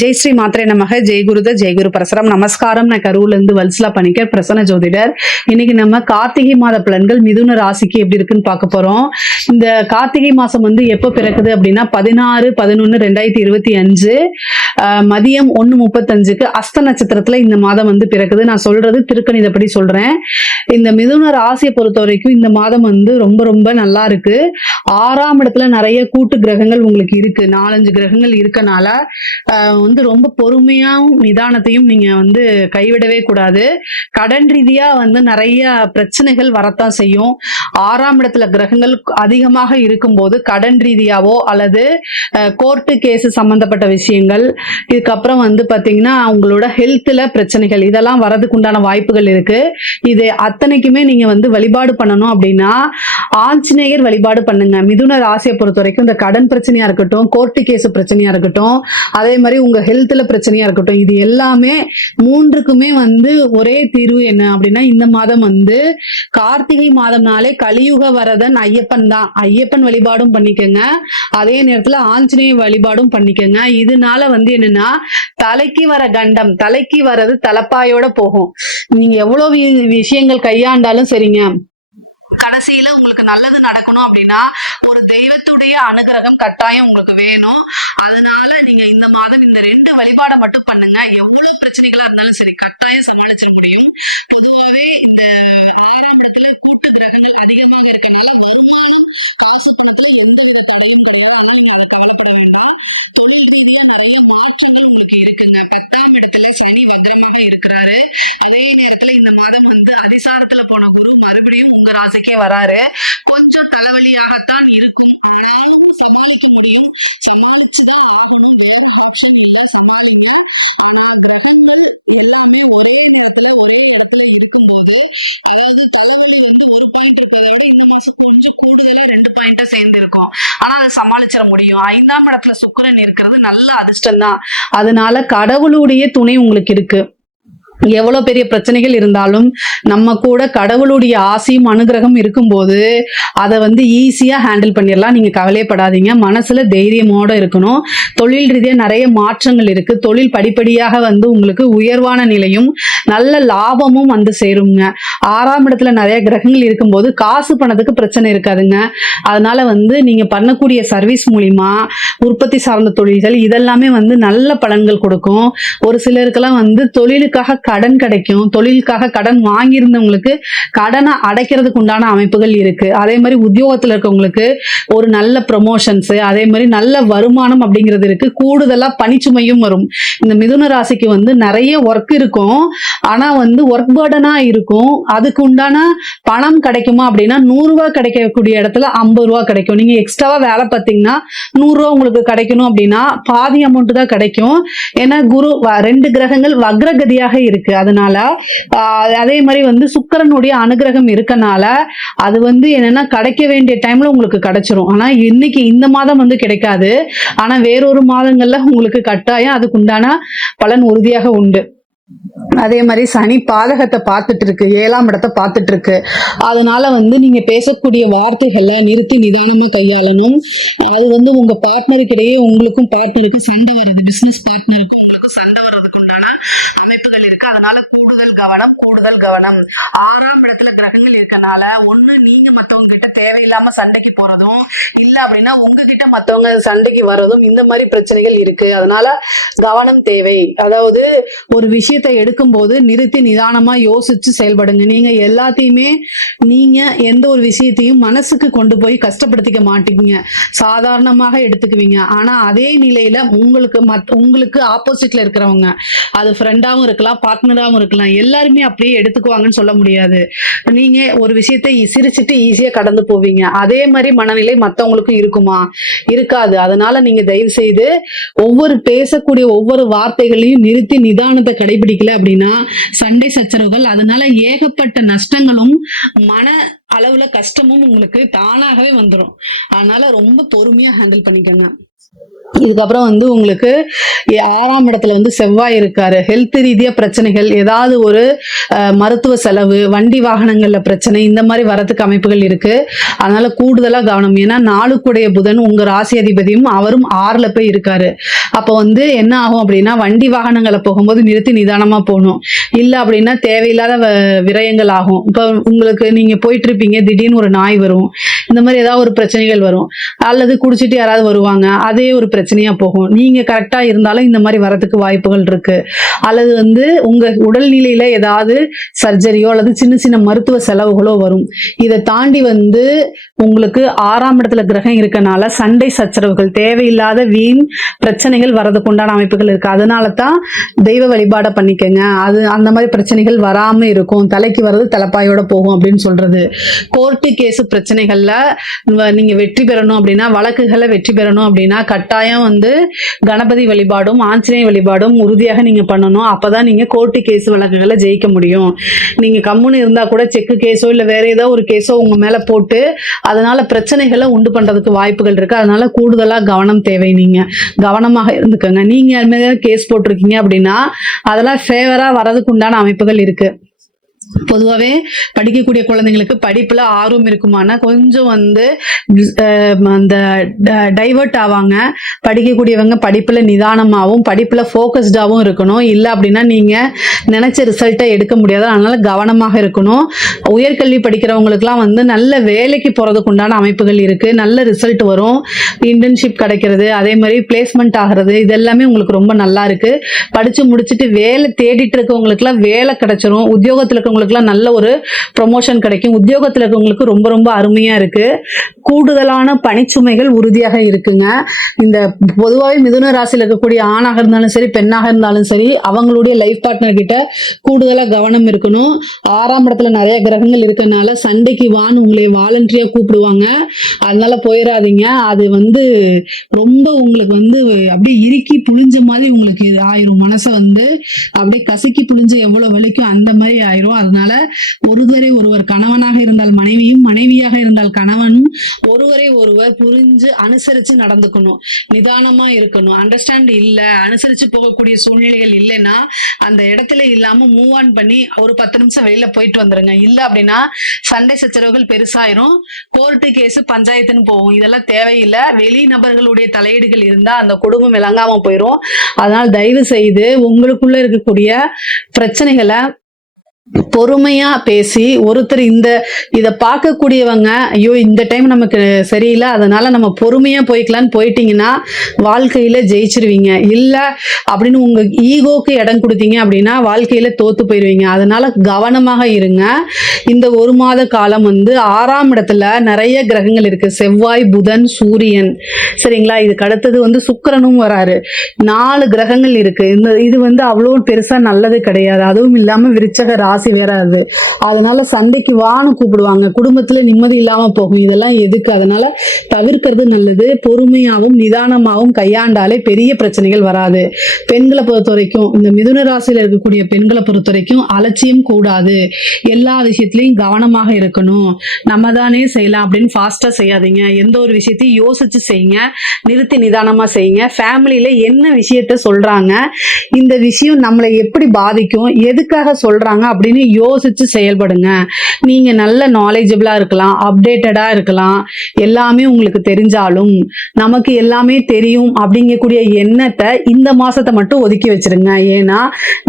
ஜெய் ஸ்ரீ மாத்திரை நமக. ஜெய் குருத ஜெய் குரு பரசரம். நமஸ்காரம். நான் கரூர்ல இருந்து வல்சலா பணிக்கர், பிரசன்ன ஜோதிடர். இன்னைக்கு நம்ம கார்த்திகை மாத பலன்கள் மிதுன ராசிக்கு எப்படி இருக்குன்னு பார்க்க போறோம். இந்த கார்த்திகை மாசம் எப்ப பிறக்குது அப்படின்னா 16/11/2025 மதியம் 1:35 அஸ்த நட்சத்திரத்துல இந்த மாதம் பிறக்குது. நான் சொல்றது திருக்கணிதப்படி சொல்றேன். இந்த மிதுன ராசியை பொறுத்த வரைக்கும் இந்த மாதம் ரொம்ப ரொம்ப நல்லா இருக்கு. 6ஆம் இடத்துல நிறைய கூட்டு கிரகங்கள் உங்களுக்கு இருக்கு. 4-5 கிரகங்கள் இருக்கனால ரொம்ப பொறுமையாவும் நிதானத்தையும் நீங்க கைவிடவே கூடாது. கடன் ரீதியா நிறைய பிரச்சனைகள் வரத்தான் செய்யும். 6ஆம் இடத்துல கிரகங்கள் அதிகமாக இருக்கும்போது கடன் ரீதியாவோ அல்லது கோர்ட்டு கேஸ் சம்பந்தப்பட்ட விஷயங்கள், இதுக்கப்புறம் பாத்தீங்கன்னா உங்களோட ஹெல்த்ல பிரச்சனைகள், இதெல்லாம் வரதுக்கு உண்டான வாய்ப்புகள் இருக்கு. இது அத்தனைக்குமே நீங்க வழிபாடு பண்ணணும் அப்படின்னா ஆஞ்சநேயர் வழிபாடு பண்ணுங்க. மிதுன ராசியை பொறுத்த வரைக்கும் இந்த கடன் பிரச்சனையா இருக்கட்டும், கோர்ட்டு கேஸ் பிரச்சனையா இருக்கட்டும், அதே மாதிரி உங்க ஹெல்த்ல பிரச்சனையா இருக்கட்டும், இது எல்லாமே மூன்றுக்குமே ஒரே தீர்வு என்ன அப்படின்னா இந்த மாதம் கார்த்திகை மாதம்னாலே கலியுக வரதன் ஐயப்பன் தான். ஐயப்பன் வழிபாடும் பண்ணிக்கங்க, அதே நேரத்துல ஆஞ்சநேய வழிபாடும் பண்ணிக்கங்க. இதனால என்னன்னா தலைக்கு வர கண்டம், தலைக்கு வர்றது தலப்பாயோட போகும். நீங்க எவ்வளவு விஷயங்கள் கையாண்டாலும் சரிங்க, கடைசியில உங்களுக்கு நல்லது நடக்கணும் அப்படின்னா ஒரு தெய்வத்துடைய அனுகிரகம் கட்டாயம் உங்களுக்கு வேணும். அதனால நீங்க இந்த மாதம் இந்த 2 வழிபாடை மட்டும் பண்ணுங்க. எவ்வளவு பிரச்சனைகளா இருந்தாலும் சரி கட்டாயம் சமாளிச்சிட முடியும். பொதுவாகவே இந்த 6ஆம் இடத்துல கூட்டு கிரகங்கள் அதிகமாக இருக்கனால இருக்குங்க. 10ஆம் இடத்துல சனி வக்ரமாக இருக்கிறாரு. அதே நேரத்துல இந்த மாதம் அதிசாரத்துல போன குரு மறுபடியும் உங்க ராசிக்கே வராரு. கொஞ்சம் தலைவலியாகத்தான் இருக்கும். சமாளிக்க முடியும். ஆனா அதை சமாளிச்சிட முடியும். 5ஆம் இடத்துல சுக்கிரன் இருக்கிறது நல்ல அதிர்ஷ்டம் தான். அதனால கடவுளுடைய துணை உங்களுக்கு இருக்கு. எவ்வளவு பெரிய பிரச்சனைகள் இருந்தாலும் நம்ம கூட கடவுளுடைய ஆசையும் அனுகிரகம் இருக்கும்போது அதை ஈஸியா ஹேண்டில் பண்ணிடலாம். நீங்க கவலையப்படாதீங்க. மனசுல தைரியமோட இருக்கணும். தொழில் ரீதியா நிறைய மாற்றங்கள் இருக்கு. தொழில் படிப்படியாக உங்களுக்கு உயர்வான நிலையும் நல்ல லாபமும் சேருங்க. 6ஆம் இடத்துல நிறைய கிரகங்கள் இருக்கும்போது காசு பணத்துக்கு பிரச்சனை இருக்காதுங்க. அதனால நீங்க பண்ணக்கூடிய சர்வீஸ் மூலியமா உற்பத்தி சார்ந்த தொழில்கள் இதெல்லாமே நல்ல பலன்கள் கொடுக்கும். ஒரு சிலருக்கெல்லாம் தொழிலுக்காக கடன் கிடைக்கும். தொழிலுக்காக கடன் வாங்கியிருந்தவங்களுக்கு கடனை அடைக்கிறதுக்கு உண்டான அமைப்புகள் இருக்கு. அதே மாதிரி உத்தியோகத்துல இருக்கவங்களுக்கு ஒரு நல்ல ப்ரமோஷன்ஸ், அதே மாதிரி நல்ல வருமானம் அப்படிங்கிறது இருக்கு. கூடுதலா பணிச்சுமையும் வரும். இந்த மிதுன ராசிக்கு நிறைய ஒர்க் இருக்கும். ஆனா ஒர்க் பர்டனா இருக்கும். அதுக்கு உண்டான பணம் கிடைக்குமா அப்படின்னா 100 ரூபாய் கிடைக்கக்கூடிய இடத்துல 50 ரூபாய் கிடைக்கும். நீங்க எக்ஸ்ட்ராவா வேலை பார்த்தீங்கன்னா 100 ரூபாய் உங்களுக்கு கிடைக்கணும் அப்படின்னா பாதி அமௌண்ட் தான் கிடைக்கும். ஏன்னா குரு 2 கிரகங்கள் வக்ரகதியாக இருக்கு. அதனால அதே மாதிரி சுக்கிரனுடைய அனுகிரகம் இருக்கனால அது என்னன்னா கிடைக்க வேண்டிய டைம்ல உங்களுக்கு கிடைச்சிரும். ஆனா இன்னைக்கு இந்த மாதம் கிடைக்காது. ஆனா வேறொரு மாதங்கள்ல உங்களுக்கு கட்டாயம் அதுக்கு உண்டான பலன் உறுதியாக உண்டு. அதே மாதிரி சனி பாதகத்தை பார்த்துட்டு இருக்கு, 7ஆம் இடத்தை பார்த்துட்டு இருக்கு. அதனால நீங்க பேசக்கூடிய வார்த்தைகளை நிறுத்தி நிதானமா கையாளணும். அது உங்க பார்ட்னருக்கு இடையே உங்களுக்கும் பார்ட்னருக்கு சண்டை வருது, பிசினஸ் பார்ட்னருக்கு உங்களுக்கும் சண்டை வர்றதுக்கு உண்டான அமைப்புகள் இருக்கு. அதனால கூடுதல் கவனம். 6ஆம் இடத்துல கிரகங்கள் இருக்கனால ஒண்ணு நீங்க மத்தவங்க கிட்ட தேவையில்லாம சண்டைக்கு போறதும் இல்ல அப்படின்னா உங்ககிட்ட மத்தவங்க சண்டைக்கு வர்றதும் இந்த மாதிரி பிரச்சனைகள் இருக்கு. அதனால கவனம் தேவை. அதாவது ஒரு விஷயத்தை எடுக்கும் போது நிறுத்தி நிதானமா யோசிச்சு செயல்படுங்க. நீங்க எல்லாத்தையுமே நீங்க எந்த ஒரு விஷயத்தையும் மனசுக்கு கொண்டு போய் கஷ்டப்படுத்திக்க மாட்டீங்க, சாதாரணமாக எடுத்துக்குவீங்க. ஆனா அதே நிலையில உங்களுக்கு ஆப்போசிட்ல இருக்கிறவங்க, அது ஃப்ரெண்டாவும் இருக்கலாம், பார்ட்னராகவும் இருக்கலாம், எல்லாருமே அப்படியே எடுத்துக்குவாங்கன்னு சொல்ல முடியாது. நீங்க ஒரு விஷயத்தை சிரிச்சுட்டு ஈஸியா கடந்து போவீங்க. அதே மாதிரி மனநிலை மற்றவங்களுக்கும் இருக்குமா? இருக்காது. அதனால நீங்க தயவு செய்து பேசக்கூடிய ஒவ்வொரு வார்த்தைகளையும் நிறுத்தி நிதானத்தை கடைபிடிக்கல அப்படின்னா சண்டை சச்சரவுகள், அதனால ஏகப்பட்ட நஷ்டங்களும் மன அளவுல கஷ்டமும் உங்களுக்கு தானாகவே வந்துடும். அதனால ரொம்ப பொறுமையா ஹேண்டில் பண்ணிக்கங்க. இதுக்கப்புறம் வந்து உங்களுக்கு 6ஆம் இடத்துல வந்து செவ்வாய் இருக்காரு. ஹெல்த் ரீதியா பிரச்சனைகள், ஏதாவது ஒரு மருத்துவ செலவு, வண்டி வாகனங்கள்ல பிரச்சனை, இந்த மாதிரி வரதுக்கு அமைப்புகள் இருக்கு. அதனால கூடுதலா கவனம். ஏன்னா 4க்குடைய புதன் உங்க ராசி அதிபதியும் அவரும் 6ல போய் இருக்காரு. அப்போ வந்து என்ன ஆகும் அப்படின்னா, வண்டி வாகனங்களை போகும்போது நிறுத்தி நிதானமா போகணும். இல்ல அப்படின்னா தேவையில்லாத விரயங்கள் ஆகும். இப்போ உங்களுக்கு நீங்க போயிட்டு இருப்பீங்க, திடீர்னு ஒரு நாய் வரும், இந்த மாதிரி ஏதாவது ஒரு பிரச்சனைகள் வரும். அல்லது குடிச்சிட்டு யாராவது வருவாங்க, அதே ஒரு பிரச்சனையா போகும். நீங்க கரெக்டா இருந்தாலும் இந்த மாதிரி வரதுக்கு வாய்ப்புகள் இருக்கு. அல்லது வந்து உங்க உடல்நிலையில ஏதாவது சர்ஜரியோ அல்லது சின்ன சின்ன மருத்துவ செலவுகளோ வரும். இதை தாண்டி வந்து உங்களுக்கு 6ஆம் இடத்துல கிரகம் இருக்கனால சண்டை சச்சரவுகள், தேவையில்லாத வீண் பிரச்சனைகள் வரதுக்கு உண்டான அமைப்புகள் இருக்கு. அதனால தான் தெய்வ வழிபாட பண்ணிக்கங்க. அது அந்த மாதிரி பிரச்சனைகள் வராம இருக்கும். தலைக்கு வர்றது தலைப்பாயோட போகும் அப்படின்னு சொல்றது. கோர்ட்டு கேஸ் பிரச்சனைகள்ல நீங்க வெற்றி பெறணும் அப்படின்னா, வழக்குகளை வெற்றி பெறணும் அப்படின்னா கட்டாயம் வந்து கணபதி வழிபாடும் ஆஞ்சநேய வழிபாடும் உறுதியாக நீங்க பண்ணணும். அப்பதான் நீங்க கோர்ட்டு கேஸ் வழக்குகளை ஜெயிக்க முடியும். நீங்க கம்முன்னு இருந்தா கூட செக்கு கேஸோ இல்ல வேற ஏதோ ஒரு கேஸோ உங்க மேல போட்டு அதனால பிரச்சனைகளை உண்டு பண்றதுக்கு வாய்ப்புகள் இருக்கு. அதனால கூடுதலா கவனம் தேவை. நீங்க கவனமாக இருந்துக்கங்க. நீங்க யாருமே கேஸ் போட்டிருக்கீங்க அப்படின்னா அதெல்லாம் ஃபேவரா வரதுக்கு உண்டான அமைப்புகள் இருக்கு. பொதுவாகவே படிக்கக்கூடிய குழந்தைங்களுக்கு படிப்புல ஆர்வம் இருக்குமானா கொஞ்சம் வந்து அந்த டைவர்ட் ஆவாங்க. படிக்கக்கூடியவங்க படிப்புல நிதானமாகவும் படிப்புல ஃபோக்கஸ்டாகவும் இருக்கணும். இல்லை அப்படின்னா நீங்க நினைச்ச ரிசல்ட்டை எடுக்க முடியாது. அதனால கவனமாக இருக்கணும். உயர்கல்வி படிக்கிறவங்களுக்குலாம் வந்து நல்ல வேலைக்கு போறதுக்கு உண்டான அமைப்புகள் இருக்கு. நல்ல ரிசல்ட் வரும். இன்டர்ன்ஷிப் கிடைக்கிறது, அதே மாதிரி பிளேஸ்மெண்ட் ஆகிறது, இதெல்லாமே உங்களுக்கு ரொம்ப நல்லா இருக்கு. படிச்சு முடிச்சுட்டு வேலை தேடிட்டு இருக்கவங்களுக்குலாம் வேலை கிடைச்சிரும். உத்தியோகத்தில் இருக்கவங்களுக்குலாம் நல்ல ஒரு ப்ரொமோஷன் கிடைக்கும். உத்தியோகத்தில் இருக்கவங்களுக்கு ரொம்ப ரொம்ப அருமையா இருக்கு. கூடுதலான பணிச்சுமைகள் உறுதியாக இருக்குங்க. இந்த பொதுவாகவே மிதுன ராசியில் இருக்கக்கூடிய ஆணாக இருந்தாலும் சரி பெண்ணாக இருந்தாலும் சரி அவங்களுடைய லைஃப் பார்ட்னர் கிட்ட கூடுதலா கவனம் இருக்கணும். 6ஆம் இடத்துல நிறைய கிரகங்கள் இருக்கனால சண்டைக்கு வான்னு உங்களை வாலண்டரியா கூப்பிடுவாங்க. அதனால போயிடாதீங்க. அது வந்து ரொம்ப உங்களுக்கு வந்து அப்படியே இறுக்கி புழிஞ்ச மாதிரி உங்களுக்கு ஆயிரும். மனசை வந்து அப்படியே கசக்கி புழிஞ்சு எவ்வளவு வலிக்கும் அந்த மாதிரி ஆயிரும். அதனால ஒருவரை ஒருவர், கணவனாக இருந்தால் மனைவியும் மனைவியாக இருந்தால் கணவனும் ஒருவரை ஒருவர் புரிஞ்சு அனுசரிச்சு நடந்துக்கணும். நிதானமா இருக்கணும். அண்டர்ஸ்டாண்ட் இல்ல, அனுசரிச்சு போகக்கூடிய சூழ்நிலைகள் இல்லைன்னா அந்த இடத்துல இல்லாம மூவ் ஆன் பண்ணி ஒரு 10 நிமிஷம் வெளியில போயிட்டு வந்துருங்க. இல்ல அப்படின்னா சண்டை சச்சரவுகள் பெருசாயிரும். கோர்ட்டு கேஸ் பஞ்சாயத்துன்னு போகும். இதெல்லாம் தேவையில்லை. வெளி நபர்களுடைய தலையீடுகள் இருந்தா அந்த குடும்பம் விளங்காம போயிரும். அதனால தயவு செய்து உங்களுக்குள்ள இருக்கக்கூடிய பிரச்சனைகளை பொறுமையா பேசி ஒருத்தர் இதை பார்க்கக்கூடியவங்க, ஐயோ இந்த டைம் நமக்கு சரியில்லை அதனால நம்ம பொறுமையா போய்க்கலான்னு போயிட்டீங்கன்னா வாழ்க்கையில ஜெயிச்சிருவீங்க. இல்ல அப்படின்னு உங்க ஈகோக்கு இடம் கொடுத்தீங்க அப்படின்னா வாழ்க்கையில தோத்து போயிருவீங்க. அதனால கவனமாக இருங்க. இந்த 1 மாத காலம் வந்து 6ஆம் இடத்துல நிறைய கிரகங்கள் இருக்கு. செவ்வாய், புதன், சூரியன், சரிங்களா? இதுக்கு அடுத்தது வந்து சுக்கிரனும் வராரு. 4 கிரகங்கள் இருக்கு. இது வந்து அவ்வளோ பெருசா நல்லது கிடையாது. அதுவும் இல்லாம விருச்சக ராசி வேற அது. அதனால சண்டைக்கு வான்னு கூப்பிடுவாங்க. குடும்பத்துல நிம்மதி இல்லாம போகும். இதெல்லாம் எதுக்கு? அதனால தவிர்க்கிறது நல்லது. பொறுமையாவும் நிதானமாவும் கையாண்டாலே பெரிய பிரச்சனைகள் வராது. பெண்களை பொறுத்த வரைக்கும், இந்த மிதுன ராசியில இருக்கக்கூடிய பெண்களை பொறுத்த வரைக்கும் அலட்சியம் கூடாது. எல்லா விஷயத்திலையும் கவனமாக இருக்கணும். நம்ம தானே செய்யலாம் அப்படின்னு ஃபாஸ்டா செய்யாதீங்க. எந்த ஒரு விஷயத்தையும் யோசிச்சு செய்யுங்க. நிறுத்தி நிதானமா செய்யுங்க. ஃபேமிலியில என்ன விஷயத்த சொல்றாங்க, இந்த விஷயம் நம்மளை எப்படி பாதிக்கும், எதுக்காக சொல்றாங்க அப்படின்னு யோசிச்சு செயல்படுங்க. நீங்க நல்ல நாலேஜபிளா இருக்கலாம், அப்டேட்டடா இருக்கலாம். எல்லாமே உங்களுக்கு தெரிஞ்சாலும் நமக்கு எல்லாமே தெரியும் அப்படிங்கக்கூடிய எண்ணத்தை இந்த மாசத்தை மட்டும் ஒதுக்கி வச்சிருங்க. ஏன்னா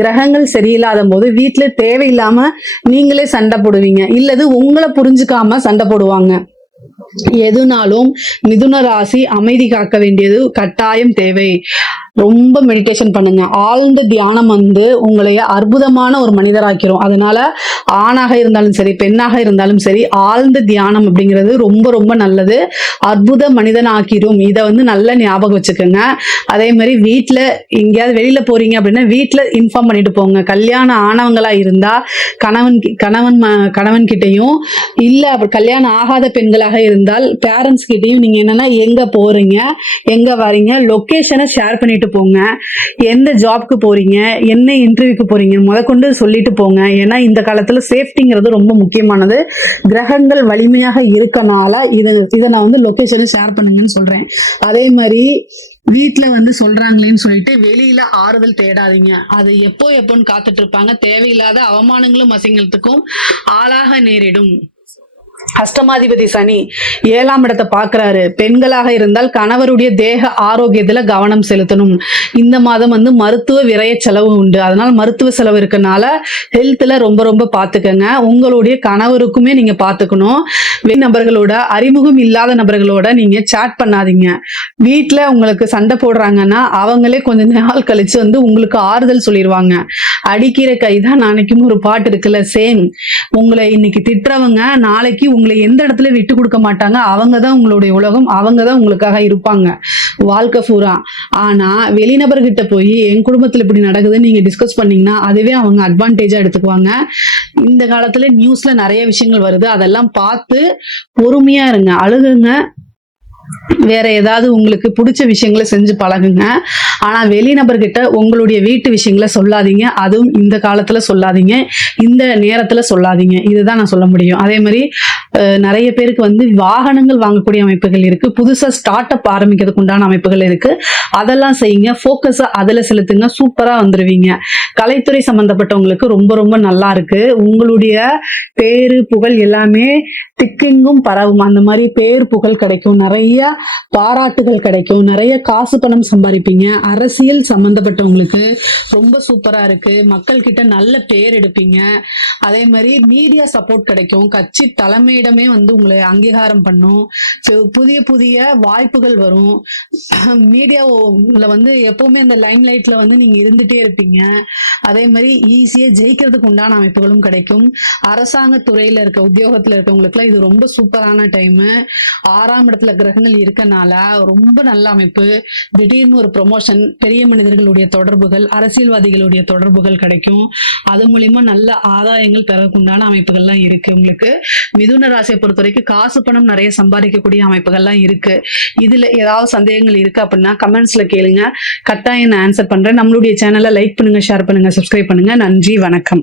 கிரகங்கள் சரியில்லாத போது வீட்டுல தேவையில்லாம நீங்களே சண்டை போடுவீங்க. இல்லது உங்களை புரிஞ்சுக்காம சண்டை போடுவாங்க. எதுனாலும் மிதுன ராசி அமைதி காக்க வேண்டியது கட்டாயம் தேவை. ரொம்ப மெடிடேஷன் பண்ணுங்க. ஆழ்ந்த தியானம் வந்து உங்களை அற்புதமான ஒரு மனிதராக்கிறோம். அதனால ஆணாக இருந்தாலும் சரி பெண்ணாக இருந்தாலும் சரி ஆழ்ந்த தியானம் அப்படிங்கிறது ரொம்ப ரொம்ப நல்லது. அற்புத மனிதன் ஆக்கிரும். இதை வந்து நல்ல ஞாபகம் வச்சுக்கோங்க. அதே மாதிரி வீட்டுல எங்கேயாவது வெளியில போறீங்க அப்படின்னா வீட்டுல இன்ஃபார்ம் பண்ணிட்டு போங்க. கல்யாணம் ஆனவங்களா இருந்தா கணவன் கிட்டையும், இல்ல அப்படி கல்யாணம் ஆகாத பெண்களாக இருந்தால் பேரண்ட்ஸ் கிட்டையும் நீங்க என்னன்னா எங்க போறீங்க எங்க வரீங்க லொகேஷனை ஷேர் பண்ணிட்டு போங்க. எந்த ஜாப்க்கு போறீங்க, என்ன இன்டர்வியூக்கு போறீங்க முதற்கொண்டு சொல்லிட்டு போங்க. ஏன்னா இந்த காலத்துல சேஃப்டிங்கிறது ரொம்ப முக்கியமானது. கிரகங்கள் வலிமையாக இருக்கனால இதை நான் வந்து லொகேஷனை ஷேர் பண்ணுங்கன்னு சொல்றேன். அதே மாதிரி வீட்ல வந்து சொல்றாங்களேன்னு சொல்லிட்டு வெளியில ஆறுதல் தேடாதீங்க. அது எப்போன்னு காத்துட்டு இருப்பாங்க. தேவையில்லாத அவமானங்களும் அசிங்கத்துக்கும் ஆளாக நேரிடும். அஷ்டமாதிபதி சனி 7ஆம் இடத்தை பார்க்கிறாரு. பெண்களாக இருந்தால் கணவருடைய தேக ஆரோக்கியத்துல கவனம் செலுத்தணும். இந்த மாதம் வந்து மருத்துவ விரய செலவு உண்டு. அதனால மருத்துவ செலவு இருக்கனால ஹெல்த்ல ரொம்ப ரொம்ப பார்த்துக்கங்க. உங்களுடைய கணவருக்குமே நீங்க பார்த்துக்கணும். வெளி நபர்களோட, அறிமுகம் இல்லாத நபர்களோட நீங்க சாட் பண்ணாதீங்க. வீட்டுல உங்களுக்கு சண்டை போடுறாங்கன்னா அவங்களே கொஞ்ச நாள் கழிச்சு வந்து உங்களுக்கு ஆறுதல் சொல்லிடுவாங்க. அடிக்கிற கைதான் நாளைக்கும் ஒரு பாட்டு இருக்குல்ல, சேம். உங்களை இன்னைக்கு திட்டுறவங்க நாளைக்கு உங்களை எந்த இடத்துல விட்டு கொடுக்க மாட்டாங்க. அவங்கதான் உங்களுடைய உலகம், அவங்கதான் உங்களுக்காக இருப்பாங்க வாழ்க்கை பூரா. ஆனா வெளிநபர்கிட்ட போய் என் குடும்பத்துல இப்படி நடக்குதுன்னு நீங்க டிஸ்கஸ் பண்ணீங்கன்னா அதுவே அவங்க அட்வான்டேஜா எடுத்துக்குவாங்க. இந்த காலத்துல நியூஸ்ல நிறைய விஷயங்கள் வருது, அதெல்லாம் பார்த்து பொறுமையா இருங்க. அழுகுங்க, வேற ஏதாவது உங்களுக்கு பிடிச்ச விஷயங்களை செஞ்சு பழகுங்க. ஆனா வெளிநபர்கிட்ட உங்களுடைய வீட்டு விஷயங்களை சொல்லாதீங்க. அதுவும் இந்த காலத்துல சொல்லாதீங்க, இந்த நேரத்துல சொல்லாதீங்க. இதுதான் நான் சொல்ல முடியும். அதே மாதிரி நிறைய பேருக்கு வந்து வாகனங்கள் வாங்கக்கூடிய அமைப்புகள் இருக்கு. புதுசா ஸ்டார்ட் அப் ஆரம்பிக்கிறதுக்கு உண்டான அமைப்புகள் இருக்கு. அதெல்லாம் செய்யுங்க. போக்கஸா அதுல செலுத்துங்க. சூப்பரா வந்துருவீங்க. கலைத்துறை சம்பந்தப்பட்டவங்களுக்கு ரொம்ப ரொம்ப நல்லா இருக்கு. உங்களுடைய பேரு புகழ் எல்லாமே திக்கெங்கும் பரவும். அந்த மாதிரி பேர் புகழ் கிடைக்கும், நிறைய பாராட்டுகள் கிடைக்கும், நிறைய காசு பணம் சம்பாதிப்பீங்க. அரசியல் சம்பந்தப்பட்டவங்களுக்கு ரொம்ப சூப்பரா இருக்கு. மக்கள் கிட்ட நல்ல பேர் எடுப்பீங்க. அதே மாதிரி மீடியா சப்போர்ட் கிடைக்கும். கட்சி தலைமையிடமே வந்து உங்களை அங்கீகாரம் பண்ணும். புதிய புதிய வாய்ப்புகள் வரும். மீடியாவில் வந்து எப்பவுமே இந்த லைம் லைட்ல வந்து நீங்க இருந்துட்டே இருப்பீங்க. அதே மாதிரி ஈஸியா ஜெயிக்கிறதுக்கு உண்டான அமைப்புகளும் கிடைக்கும். அரசாங்க துறையில இருக்க உத்தியோகத்துல இருக்கவங்களுக்கு இது ரொம்ப சூப்பரான டைம். 6ஆம் இடத்துல கிரகங்கள் இருக்கனால ரொம்ப நல்ல அமைப்பு. திடீர்னு ஒரு ப்ரொமோஷன், பெரிய மனிதர்களுடைய தொடர்புகள், அரசியல்வாதிகளுடைய தொடர்புகள் கிடைக்கும். அது மூலியமா நல்ல ஆதாயங்கள் பெறக்குண்டான அமைப்புகள்லாம் இருக்கு. உங்களுக்கு மிதுன ராசியை பொறுத்த வரைக்கும் காசு பணம் நிறைய சம்பாதிக்கக்கூடிய அமைப்புகள்லாம் இருக்கு. இதுல ஏதாவது சந்தேகங்கள் இருக்கு அப்படின்னா கமெண்ட்ஸ்ல கேளுங்க, கட்டாயம் நான் ஆன்சர் பண்றேன். நம்மளுடைய சேனலை லைக் பண்ணுங்க, ஷேர் பண்ணுங்க, சப்ஸ்கிரைப் பண்ணுங்க. நன்றி, வணக்கம்.